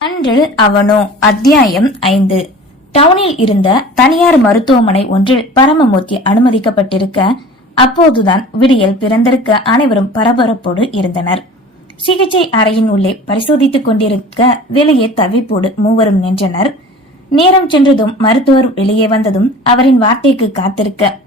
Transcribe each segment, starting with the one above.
அன்று அவனோ அத்தியாயம் ஐந்து. டவுனில் இருந்த தனியார் மருத்துவமனை ஒன்றில் பரமமூர்த்தி அனுமதிக்கப்பட்டிருக்க அப்போதுதான் விடியல் பிறந்திருக்க அனைவரும் பரபரப்போடு இருந்தனர். சிகிச்சை அறையின் உள்ளே பரிசோதித்துக் கொண்டிருக்க வெளியே தவிப்போடு மூவரும் நின்றனர். நேரம் சென்றதும் மருத்துவர் வெளியே வந்ததும் அவரின் வார்த்தைக்கு காத்திருக்க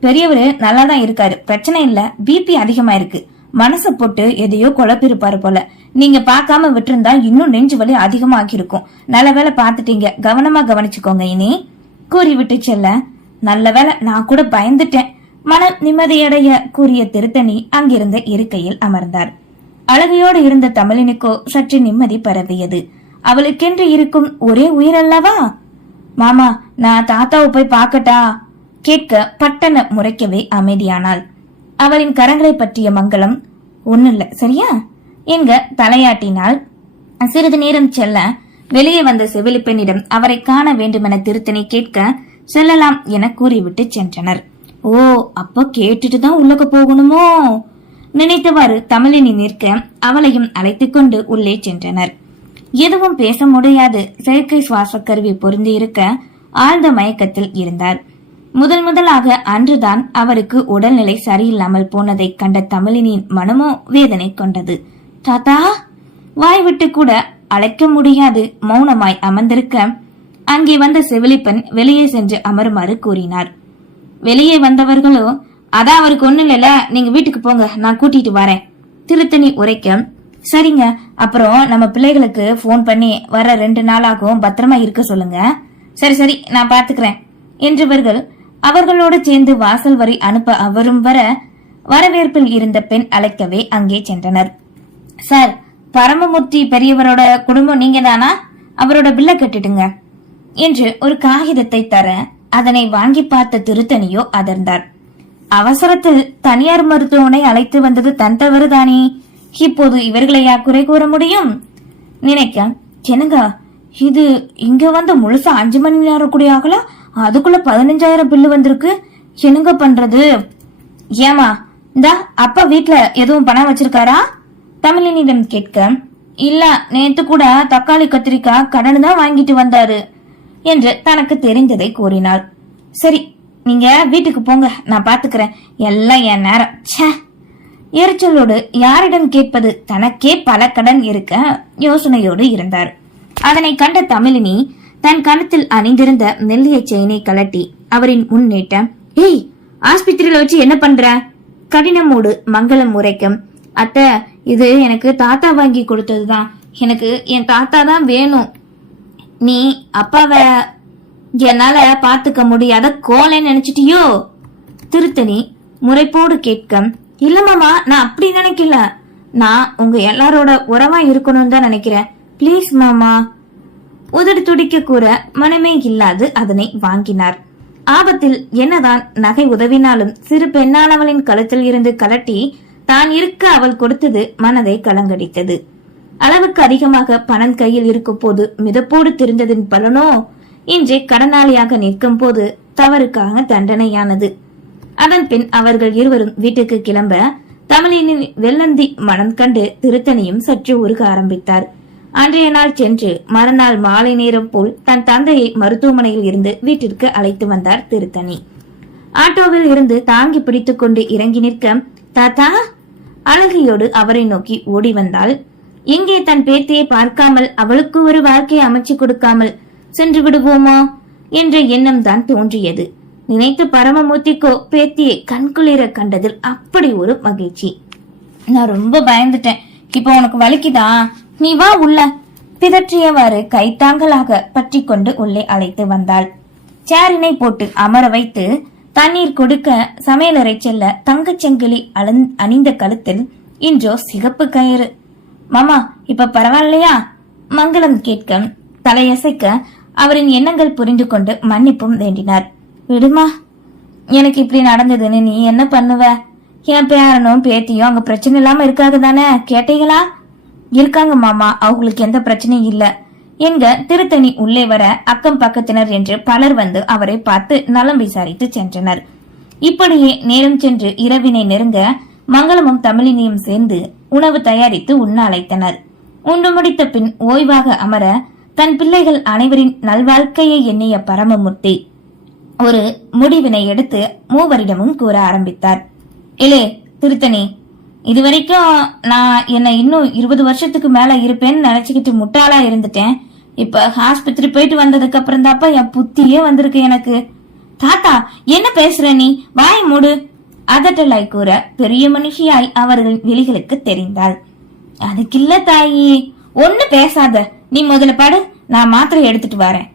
பெரியவரு நல்லாதான் இருக்காரு பிரச்சனை இல்ல பிபி அதிகமா இருக்கு மனச போட்டு எதையோ குழப்பிருப்பாரு போல. நீங்க பார்க்காம விட்டிருந்தா இன்னும் நெஞ்சு வலி அதிகமாகி இருக்கும் நல்ல வேளை பார்த்துட்டீங்க. கவனமா கவனிச்சுக்கோங்க இனி. கூறிவிட்டு செல்ல நல்ல வேளை நான் கூட பயந்துட்டேன். மன நிம்மதியடைய கூறிய திருத்தணி அங்கிருந்த இருக்கையில் அமர்ந்தார். அழகையோடு இருந்த தமிழினுக்கோ சற்று நிம்மதி பரவியது. அவளுக்கென்று இருக்கும் ஒரே உயிரல்லவா? மாமா நான் தாத்தாவை போய் பார்க்கட்டா? கேட்க பட்டன முறைக்கவே அமைதியானாள். அவளின் கரங்களை பற்றிய மங்களம் ஒண்ணும் இல்ல சரியா? என்க தலையாட்டினால் சிறிது நேரம் செல்ல வெளியே வந்த செவிலி பெண்ணிடம் அவரை காண வேண்டுமென திருத்தணி கேட்க செல்லலாம் என கூறிவிட்டு சென்றனர். ஓ அப்ப கேட்டுட்டு தான் உள்ளக போகணுமோ? நினைத்தவாறு தமிழினி நிற்க அவளையும் அழைத்துக் கொண்டு உள்ளே சென்றனர். எதுவும் பேச முடியாது. செயற்கை சுவாச கருவி பொருந்தி இருக்க ஆழ்ந்த மயக்கத்தில் இருந்தார். முதல் முதலாக அன்றுதான் அவருக்கு உடல்நிலை சரியில்லாமல் போனதைக் கண்ட தமிழினின் மனமோ வேதனை கொண்டது. தாத்தா வாய் விட்டு கூட அழைக்க முடியாது மௌனமாய் அமர்ந்திருக்க. அங்கே வந்த செவிலிப்பெண் வெளியே சென்று அமருமாறு கூறினார். வெளியே வந்தவர்களோ அதான் அவருக்கு ஒண்ணு இல்லைல்ல நீங்க வீட்டுக்கு போங்க நான் கூட்டிட்டு வரேன். திருத்தணி உரைக்க சரிங்க அப்புறம் நம்ம பிள்ளைகளுக்கு ஃபோன் பண்ணி வர ரெண்டு நாளாகும் பத்திரமா இருக்க சொல்லுங்க. சரி சரி நான் பாத்துக்கிறேன் என்றவர்கள் அவர்களோடு சேர்ந்து வாசல் வரை அனுப்ப அவரும் வர வரவேற்பில் இருந்த பெண் அழைக்கவே அங்கே சென்றனர். சார் பரமமூர்த்தி பெரியவரோட குடும்பம் நீங்க தானா அவரோட பில்ல கட்டிடுங்க என்று ஒரு காகிதத்தை தர அதனை வாங்கி பார்த்த திருத்தணியோ அதர்ந்தார். அவசரத்தில் தனியார் மருத்துவமனை அழைத்து வந்தது தன் தவறுதானே இப்போது இவர்களையா குறை கூற முடியும்? நினைக்க என்னங்க? இது இங்க வந்து முழுசா அஞ்சு மணி நேரம் கூட ஆகலாம் அதுக்குள்ள பதினஞ்சாயிரம் பில்லு வந்திருக்கு. என்னங்க பண்றது? ஏமா இந்தா அப்பா வீட்ல எதுவும் பணம் வச்சிருக்காரா? தமிழினிடம் கேட்க இல்ல நேத்து கூட தக்காளி கத்திரிக்காய் கடன் தான் வாங்கிட்டு வந்தாரு என்று தனக்கு தெரிந்ததை கூறினாள். சரி நீங்க வீட்டுக்கு போங்க நான் பாத்துக்கிறேன். எல்லாம் என் நேரம். ச்சே. எரிச்சலோடு யாரிடம் கேட்பது தனக்கே பல கடன் இருக்க யோசனையோடு இருந்தார். அதனை கண்ட தமிழினி தன் கணத்தில் அணிந்திருந்த மெல்லிய செயினை கலட்டி அவரின் முன் நீட்ட ஏய் ஆஸ்பத்திரியில வச்சு என்ன பண்ற? கடினமோடு மங்களம் உரைக்கும். அத்த இது எனக்கு தாத்தா வாங்கி கொடுத்ததுதான். எனக்கு என் தாத்தா தான் வேணும். நீ அப்பாவை என்னால பாத்துக்க முடியாத கோலைன்னு நினைச்சிட்டியோ? திருத்தணி முறைப்போடு கேட்க இல்ல மாமா நான் அப்படி நினைக்கல. நான் உங்க எல்லாரோட உறவா இருக்கணும்னு தான் நினைக்கிறேன். ப்ளீஸ் மாமா. உதடு துடிக்க கூற மனமே இல்லாது அதனை வாங்கினார். ஆபத்தில் என்னதான் நகை உதவினாலும் சிறு பெண்ணானவளின் கழுத்தில் இருந்து கலட்டி தான் இருக்க அவள் கொடுத்தது மனதை கலங்கடித்தது. அளவுக்கு அதிகமாக பணம் கையில் இருக்கும் போது மிதப்போடு திரிந்ததின் பலனோ? இன்றே கடனாளியாக நிற்கும் போது தவறுக்காக தண்டனையானது. அதன் பின் அவர்கள் இருவரும் வீட்டுக்கு கிளம்ப தமிழினின் வெள்ளந்தி மனம் கண்டு திருத்தணியும் சற்று உருக ஆரம்பித்தார். அன்றைய நாள் சென்று மறுநாள் மாலை நேரம் போல் தன் தந்தையை மருத்துவமனையில் இருந்து வீட்டிற்கு அழைத்து வந்தார் திருத்தணி. ஆட்டோவில் இருந்து தாங்கி பிடித்துக் கொண்டு இறங்கி நிற்க தாத்தா! அழகியோடு அவரை நோக்கி ஓடி வந்தாள். எங்கே தன் பேத்தியை பார்க்காமல் அவளுக்கு ஒரு வாழ்க்கையை அமைச்சு கொடுக்காமல் சென்று விடுவோமோ? என்ற எண்ணம் தான் தோன்றியது. நினைத்து பரமமூர்த்திக்கோ பேத்தியை கண்குளிர கண்டதில் அப்படி ஒரு மகிழ்ச்சி. நான் ரொம்ப பயந்துட்டேன். இப்போ உனக்கு வலிக்குதா? நீ வா உள்ள. பிதற்றியவாறு கைத்தாங்களாக பற்றி கொண்டு உள்ளே அழைத்து வந்தாள். சேரினை போட்டு அமர வைத்து தண்ணீர் கொடுக்க சமையலறை செல்ல தங்கச் செங்கிலி அணிந்த கழுத்தில் இன்றோ சிகப்பு கயிறு. மாமா இப்ப பரவாயில்லையா? மங்களம் கேட்க தலையசைக்க அவரின் எண்ணங்கள் புரிந்து கொண்டு மன்னிப்பும் வேண்டினார். விடுமா? எனக்கு இப்படி நடந்ததுன்னு நீ என்ன பண்ணுவ? என் பேரனும் பேத்தியும் அங்க பிரச்சனை இல்லாம இருக்காங்க தானே? கேட்டீங்களா? இருக்காங்க மாமா அவங்களுக்கு எந்த பிரச்சனையும் இல்ல. என்க திருத்தணி உள்ளே வர அக்கம் பக்கத்தினர் என்று பலர் வந்து அவரை பார்த்து நலம் விசாரித்து சென்றனர். இப்படியே நேரம் சென்று இரவினை நெருங்க மங்களமும் தமிழினியும் சேர்ந்து உணவு தயாரித்து உண்ண அழைத்தனர் உண்டு முடித்த பின் ஓய்வாக அமர தன் பிள்ளைகள் அனைவரின் நல்வாழ்க்கையை எண்ணிய பரமமூர்த்தி ஒரு முடிவினை எடுத்து மூவரிடமும் கூற ஆரம்பித்தார். இலே திருத்தணி இது வரைக்கும் நான் என்ன இன்னும் இருபது வருஷத்துக்கு மேல இருப்பேன்னு நினைச்சுக்கிட்டு முட்டாளா இருந்துட்டேன். இப்ப ஆஸ்பத்திரி போயிட்டு வந்ததுக்கு அப்புறம் தாப்பா என் புத்தியே வந்திருக்கு எனக்கு. தாத்தா என்ன பேசுற நீ? வாய் மூடு. அதட்டலாய் கூற பெரிய மனுஷியாய் அவர்கள் விழிகளுக்கு தெரிந்தாள். அதுக்கில்ல தாயி ஒன்னு பேசாத. நீ முதல்ல படு நான் மாத்திரை எடுத்துட்டு வரேன்.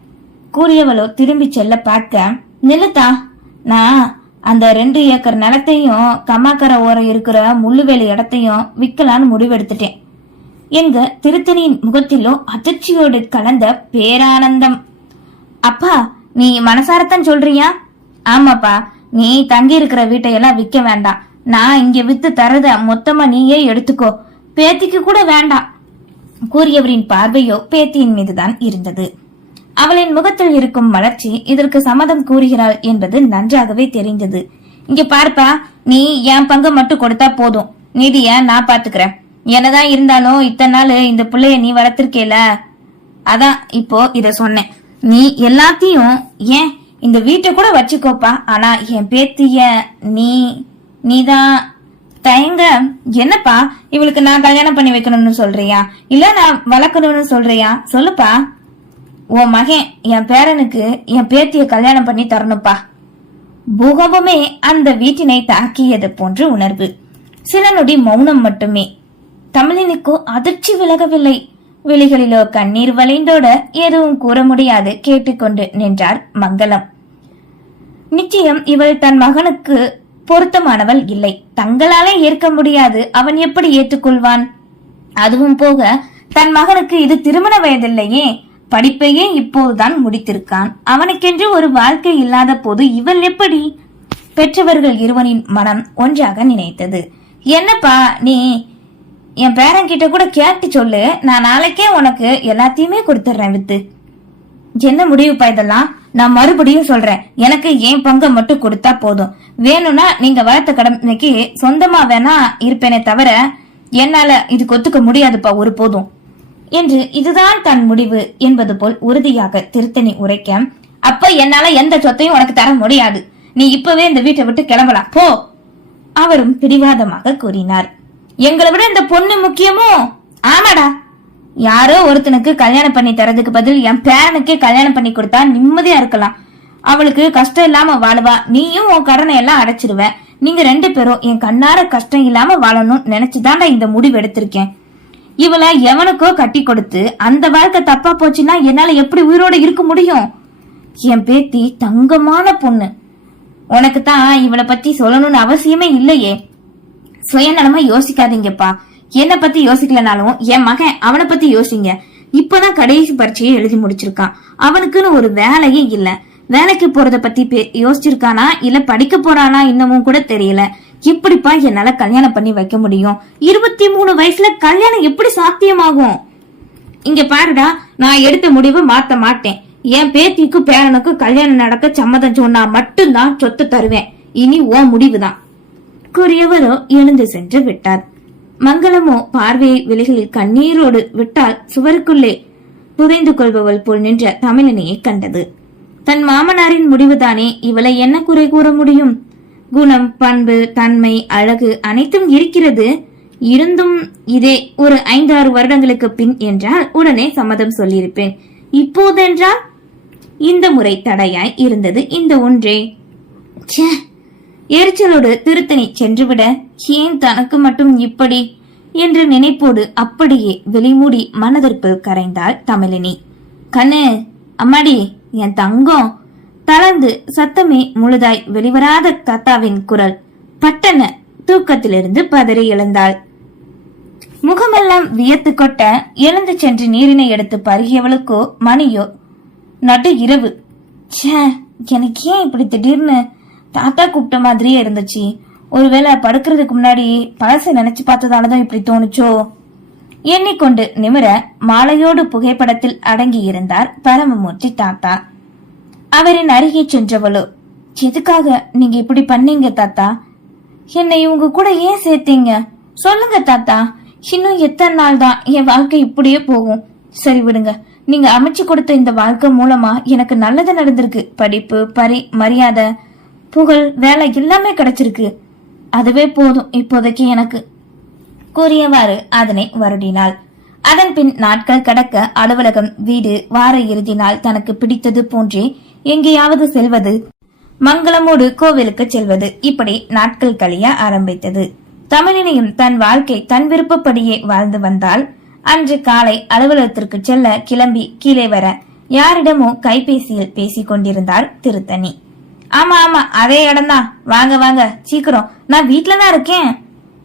கூறியவளோ திரும்பி செல்ல பார்க்க நிலுத்தா நான் அந்த ரெண்டு ஏக்கர் நிலத்தையும் கம்மாக்கரை ஓரம் இருக்கிற முள்ளுவேலி இடத்தையும் விற்கலான்னு முடிவெடுத்துட்டேன். எங்க திருத்தணியின் முகத்திலோ அதிர்ச்சியோடு கலந்த பேரானந்தம். அப்பா நீ மனசாரத்தான் சொல்றியா? ஆமாப்பா நீ தங்கி இருக்கிற வீட்டையெல்லாம் விற்க வேண்டாம். நான் இங்க வித்து தரத மொத்தமா நீயே எடுத்துக்கோ. பேத்திக்கு கூட வேண்டாம். கூறியவரின் பார்வையோ பேத்தியின் மீதுதான் இருந்தது. அவளின் முகத்தில் இருக்கும் மலர்ச்சி இதற்கு சம்மதம் கூறுகிறாள் என்பது நன்றாகவே தெரிந்தது. இங்க பார்ப்பா நீ என் பங்கு மட்டும் கொடுத்தா போதும். நிதிய நான் பாத்துக்கிறேன் என்னதான் இருந்தாலும் இத்தனை நாள் இந்த பிள்ளைய நீ வளர்த்திருக்கேல? அதான் இப்போ இத சொன்னேன். நீ எல்லாத்தையும் ஏன் இந்த வீட்டை கூட வச்சுக்கோப்பா? ஆனா என் பேத்திய நீ நீதான். தயங்க என்னப்பா இவளுக்கு நான் கல்யாணம் பண்ணி வைக்கணும்னு சொல்றியா? இல்ல நான் வளர்க்கணும்னு சொல்றியா? சொல்லுப்பா. உன் மகன் என் பேரனுக்கு என் பேத்திய கல்யாணம் பண்ணி தரணும்ப்பா. பூகம்பமே அந்த வீட்டினை தாக்கியது போன்ற உணர்வு. சில நொடி மௌனம் மட்டுமே. தமிழினுக்கோ அதிர்ச்சி விலகவில்லை. விழிகளிலோ கண்ணீர் வளைந்தோட எதுவும் கூற முடியாது கேட்டுக்கொண்டு நின்றார் மங்களம். நிச்சயம் இவள் தன் மகனுக்கு பொருத்தமானவள் இல்லை. தங்களாலே ஏற்க முடியாது அவன் எப்படி ஏற்றுக்கொள்வான்? அதுவும் போக தன் மகனுக்கு இது திருமண வயதில்லையே. படிப்பையே இப்போதுதான் முடித்திருக்கான். அவனுக்கென்று ஒரு வாழ்க்கை இல்லாத போது இவள் எப்படி? பெற்றவர்கள் இருவனின் மனம் ஒன்றாக நினைத்தது. என்னப்பா நீ என் பேரங்கிட்ட கூட கேட்டு சொல்லு. நான் நாளைக்கே உனக்கு எல்லாத்தையுமே கொடுத்துட்றேன் வித்து. என்ன முடிவுப்பா இதெல்லாம்? நான் மறுபடியும் சொல்றேன். எனக்கு என் பங்கை மட்டும் கொடுத்தா போதும். வேணும்னா நீங்க வளர்த்த கடமைக்கு சொந்தமா வேணா இருப்பேனே தவிர என்னால இதுக்கு ஒத்துக்க முடியாதுப்பா ஒரு போதும். என்று இதுதான் தன் முடிவு என்பது போல் உறுதியாக திருத்தணி உரைக்க அப்ப என்னால எந்த சொத்தையும் உனக்கு தர முடியாது. நீ இப்பவே இந்த வீட்டை விட்டு கிளம்பலாம் போ! அவரும் பிடிவாதமாக கூறினார். எங்களை விட இந்த பொண்ணு முக்கியமோ? ஆமாடா. யாரோ ஒருத்தனுக்கு கல்யாணம் பண்ணி தரதுக்கு பதில் என் பேரனுக்கே கல்யாணம் பண்ணி கொடுத்தா நிம்மதியா இருக்கலாம். அவளுக்கு கஷ்டம் இல்லாம வாழுவா. நீயும் உன் கடனை எல்லாம் அடைச்சிருவ. நீங்க ரெண்டு பேரும் என் கண்ணார கஷ்டம் இல்லாம வாழணும்னு நினைச்சுதான்டா இந்த முடிவு எடுத்திருக்கேன். இவளை எவனுக்கோ கட்டி கொடுத்து அந்த வாழ்க்கை தப்பா போச்சுன்னா என்னால எப்படி உயிரோட இருக்க முடியும்? என் பேத்தி தங்கமான பொண்ணு. உனக்கு தான் இவளை பத்தி சொல்லணும்னு அவசியமே இல்லையே. சுயநலமா யோசிக்காதீங்கப்பா. என்ன பத்தி யோசிக்கலனாலும் என் மகன் அவனை பத்தி யோசிங்க. இப்பதான் கடைசி பரீட்சையை எழுதி முடிச்சிருக்கான். அவனுக்குன்னு ஒரு வேலையே இல்ல. வேலைக்கு போறத பத்தி பே- யோசிச்சிருக்கானா? இல்ல படிக்க போறானா? இன்னமும் கூட தெரியல. எப்படிப்பா என்னால கல்யாணம் பண்ணி வைக்க முடியும்? இருபத்தி மூணு வயசுல கல்யாணம் எப்படி சாத்தியமாகும்? இங்க பாருடா நான் எடுத்த முடிவை மாத்த மாட்டேன். என் பேத்திக்கும் பேரனுக்கு கல்யாணம் நடக்க சம்மதம் சொன்னா மட்டும்தான் சொத்து தருவேன். இனி உன் முடிவுதான். கூறியவரோ எழுந்து சென்று விட்டார். மங்களமோ பார்வையை விலைகளில் கண்ணீரோடு விட்டால் சுவருக்குள்ளே புதைந்து கொள்பவள் போல் நின்ற தமிழனையை கண்டது. தன் மாமனாரின் முடிவுதானே இவளை என்ன குறை கூற முடியும்? குணம் பண்பு தன்மை அழகு அனைத்தும் இருக்கிறது. இருந்தும் இதே ஒரு ஐந்தாறு வருடங்களுக்கு பின் என்றால் உடனே சம்மதம் சொல்லியிருப்பேன். இப்போதென்றால் இந்த முறை தடையாய் இருந்தது இந்த ஒன்றே. எரிச்சலோடு திருத்தணி சென்றுவிட ஏன் தனக்கு மட்டும் இப்படி? என்ற நினைப்போடு அப்படியே வெளிமூடி மனதிற்குள் கரைந்தாள் தமிழினி. கண்ணு அம்மாடி என் தங்கம். தளர்ந்து சத்தமே முழுதாய் வெளிவராத தாத்தாவின் குரல். பட்டன தூக்கத்திலிருந்து பதறி எழுந்தாள். முகமெல்லாம் வியத்து கொட்ட எழுந்து சென்று நீரினை எடுத்து பருகியவளுக்கோ மணியோ நடு இரவு. ச்சே எனக்கு ஏன் இப்படி திடீர்னு தாத்தா கூப்பிட்ட மாதிரியே இருந்துச்சு. ஒருவேளை படுக்கிறதுக்கு முன்னாடி பழசை நினைச்சு பார்த்ததாலதான் இப்படி தோணுச்சோ? எண்ணிக்கொண்டு நிமிர மாலையோடு புகைப்படத்தில் அடங்கி இருந்தார் பரமமூர்த்தி தாத்தா. அவரின் அருகே சென்றவளோ. எதுக்காக நீங்க இப்படி பண்ணீங்க தாத்தா? என்னை இவங்க கூட ஏன் சேர்த்தீங்க? சொல்லுங்க தாத்தா. இன்னும் எத்தனை நாள் தான் என் வாழ்க்கை இப்படியே போகும். சரி விடுங்க. நீங்க அமைச்சு கொடுத்த இந்த வாழ்க்கை மூலமா எனக்கு நல்லது நடந்திருக்கு. படிப்பு பரி மரியாதை புகழ் வேலை எல்லாமே கிடைச்சிருக்கு. அதுவே போதும் இப்போதைக்கு எனக்கு. கூறியவாறு அதனை வருடினாள். அதன் பின் நாட்கள் கடக்க அலுவலகம் வீடு வார இறுதி நாள் தனக்கு பிடித்தது போன்றே எங்கேயாவது செல்வது. மங்களமோடு கோவிலுக்கு செல்வது. இப்படி நாட்கள் கழிய ஆரம்பித்தது. தமிழினியும் தன் வாழ்க்கை தன் விருப்பப்படியே வாழ்ந்து வந்தால் அன்று காலை அலுவலகத்திற்கு செல்ல கிளம்பி கீழே வர யாரிடமோ கைபேசியில் பேசிக் கொண்டிருந்தாள் திருத்தணி. ஆமா ஆமா அதே இடம்தான். வாங்க வாங்க. சீக்கிரம். நான் வீட்ல தான் இருக்கேன்.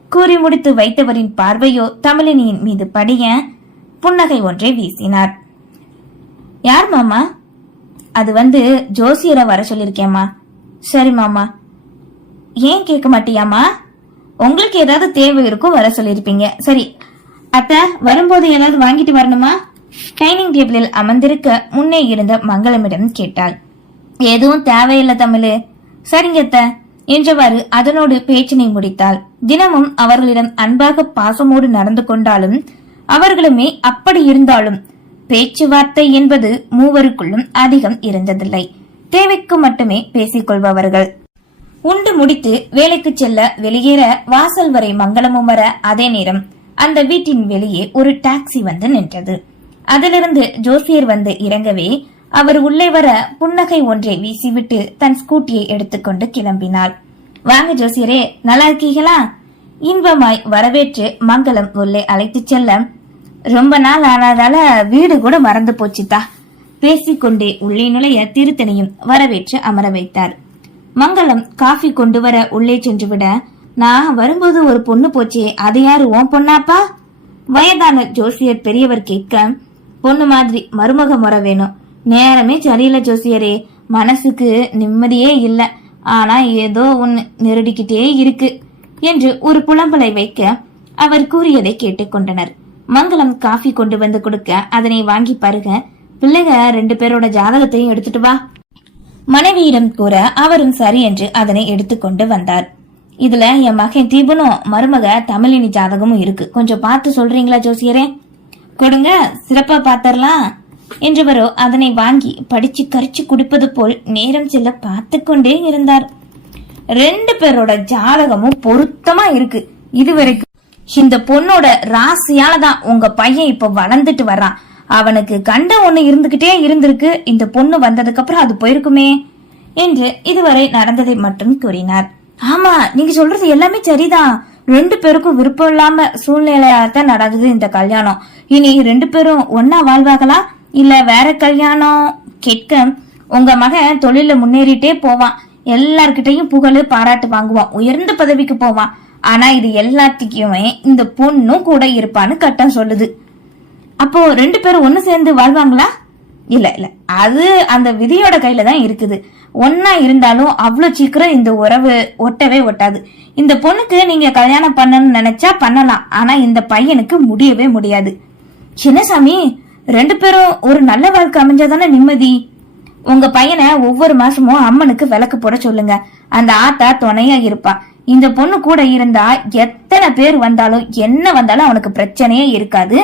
கூறி முடித்து வைத்தவரின் பார்வையோ தமிழினியின் மீது படிய புன்னகை ஒன்றை வீசினார். யார் மாமா? அது வந்து ஜோசியரை வர சொல்லிருக்கேம்மா. சரி மாமா. ஏன் கேட்க மாட்டியாமா உங்களுக்கு ஏதாவது தேவை இருக்கும் வர சொல்லிருப்பீங்க. சரி அத்த வரும்போது ஏதாவது வாங்கிட்டு வரணுமா? டைனிங் டேபிளில் அமர்ந்திருக்க முன்னே இருந்த மங்களமிடம் கேட்டாள். எதுவும் தேவையில்லை தமிழு. சரிங்க அத்த என்றவாறு அதனோடு பேச்சினை முடித்தாள். தினமும் அவர்களிடம் அன்பாக பாசமோடு நடந்து கொண்டாலும் அவர்களுமே அப்படி இருந்தாலும் பேச்சுவார்த்தை என்பது மூவருக்குள்ளும் அதிகம் இருந்ததில்லை. தேவைக்கு மட்டுமே பேசிக் கொள்பவர்கள் உண்டு முடித்து வேலைக்கு செல்ல வெளியேற வாசல் வரை மங்களமும் வர அதே நேரம் அந்த வீட்டின் வெளியே ஒரு டாக்ஸி வந்து நின்றது. அதிலிருந்து ஜோசியர் வந்து இறங்கவே அவர் உள்ளே வர புன்னகை ஒன்றை வீசிவிட்டு தன் ஸ்கூட்டியை எடுத்துக்கொண்டு கிளம்பினாள். வாங்க ஜோசியரே நல்லா இருக்கீங்களா? இன்பமாய் வரவேற்று மங்களம் உள்ளே அழைத்துச் செல்ல ரொம்ப நாள் ஆனாதால வீடு கூட மறந்து போச்சுதா. பேசிக்கொண்டே உள்ளே நுழைய திருத்தணியும் வரவேற்று அமர வைத்தார். மங்களம் காஃபி கொண்டு வர உள்ளே சென்று விட நான் வரும்போது ஒரு பொண்ணு போச்சே அது யாரு உன் பொண்ணாப்பா? வயதான ஜோசியர் பெரியவர் கேட்க பொண்ணு மாதிரி மருமக முறை வேணும். நேரமே சரியில்லை ஜோசியரே மனசுக்கு நிம்மதியே இல்ல. ஆனா ஏதோ ஒன்னு நெருடிக்கிட்டே இருக்கு. என்று ஒரு புலம்பலை வைக்க அவர் கூறியதை கேட்டுக்கொண்டனர் மங்களம் காஃபி கொண்டு வந்து கொடுக்க அதனை வாங்கி பருக. பிள்ளைக ரெண்டு பேரோட ஜாதகத்தையும் எடுத்துட்டு வா. மனைவியிடம் கூற அவரும் சரி என்று அதனை எடுத்துக்கொண்டு வந்தார். இதுல என் மகன் தீபனும் மருமக தமிழினி ஜாதகமும் இருக்கு. கொஞ்சம் பார்த்து சொல்றீங்களா ஜோசியரே? கொடுங்க சிறப்பா பாத்தரலாம் என்றவரோ அதனை வாங்கி படிச்சு கரிச்சு குடிப்பது போல் நேரம் செல்ல பார்த்து கொண்டே இருந்தார். ரெண்டு பேரோட ஜாதகமும் பொருத்தமா இருக்கு. இதுவரைக்கும் இந்த பொண்ணோட ராசியால தான் உங்க பையன் இப்ப வளர்ந்துட்டு வர்றான். அவனுக்கு கண்ட ஒண்ணு இருந்துகிட்டே இருந்திருக்கு. இந்த பொண்ணு வந்ததுக்கு அப்புறம் அது போயிருக்குமே என்று இதுவரை நடந்ததை மட்டும் கூறினார். ஆமா நீங்க சொல்றது எல்லாமே சரிதான். ரெண்டு பேருக்கும் விருப்பம் இல்லாம சூழ்நிலையாத்தான் நடந்தது இந்த கல்யாணம். இனி ரெண்டு பேரும் ஒன்னா வாழ்வாங்களா இல்ல வேற கல்யாணம்? கேட்க உங்க மகன் தொழில முன்னேறிட்டே போவான். எல்லார்கிட்டையும் புகழ் பாராட்டு வாங்குவான். உயர்ந்த பதவிக்கு போவான். ஆனா இது எல்லாத்துக்குமே இந்த பொண்ணும் கூட இருப்பான்னு கட்டம் சொல்லுது. அப்போ ரெண்டு பேரும் ஒண்ணு சேர்ந்து வாழ்வாங்களா? இல்ல இல்ல. அது அந்த விதியோட கையில தான் இருக்குது. ஒன்னா இருந்தாலும் அவ்வளவு சீக்கிரம் இந்த உறவு ஒட்டவே ஒட்டாது. இந்த பொண்ணுக்கு நீங்க கல்யாணம் பண்ணணும்னு நினைச்சா பண்ணலாம். ஆனா இந்த பையனுக்கு முடியவே முடியாது. சின்னசாமி ரெண்டு பேரும் ஒரு நல்ல வாழ்க்கை அமைஞ்சாதானே நிம்மதி? உங்க பையனை ஒவ்வொரு மாசமும் அம்மனுக்கு விளக்கு போட சொல்லுங்க. அந்த ஆத்தா துணையா இருப்பா. இந்த பொண்ணு கூட இருந்தா எத்தனை பேர் வந்தாலும் என்ன வந்தாலும் அவனுக்கு பிரச்சனையே இருக்காது.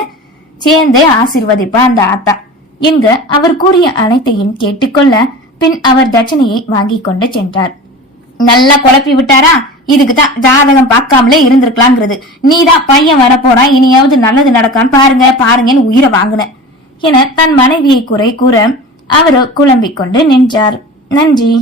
சேர்ந்தே ஆசிர்வதிப்பா அந்த ஆத்தா. எங்க அவர் கூறிய அனைத்தையும் கேட்டுக்கொள்ள பின் அவர் தட்சணையை வாங்கி கொண்டு சென்றார். நல்லா குழப்பி விட்டாரா? இதுக்கு தான் ஜாதகம் பார்க்காமலே இருந்திருக்கலாங்கிறது. நீதான் பையன் வரப்போனா இனியாவது நல்லது நடக்கான்னு பாருங்க பாருங்கன்னு உயிரை வாங்கின என தன் மனைவியை குறை கூற அவர் குழம்பிக் கொண்டு நின்றார். நன்றி.